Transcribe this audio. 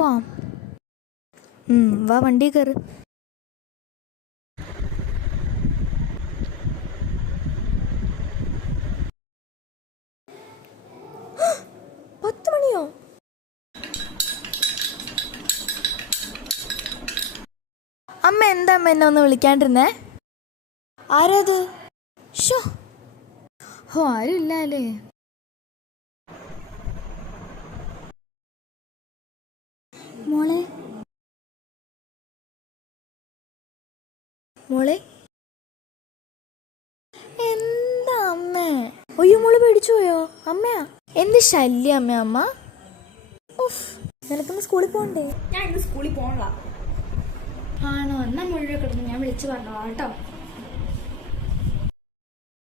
പോവാം. വാ, വണ്ടി കയറ്. മണിയോ? അമ്മ എന്താ അമ്മ എന്നെ ഒന്ന് വിളിക്കാണ്ടിരുന്നേ? ആരാത്? ഷോ, ഓ ആരും ഇല്ല അല്ലേ? മോളെ മോളെ എന്താ അമ്മേ? ഒയ്യോ, മോള് പേടിച്ചു പോയോ? അമ്മയാ? എന്ത് ശല്യം അമ്മ. അമ്മ നിനക്കൊന്ന് സ്കൂളിൽ പോകണ്ടേ? ഞാൻ ഇന്ന് സ്കൂളിൽ പോകണല്ലോ. ആണോ? എന്നാ മുഴുവൻ കിടന്നു ഞാൻ വിളിച്ചു പറഞ്ഞോളാം കേട്ടോ.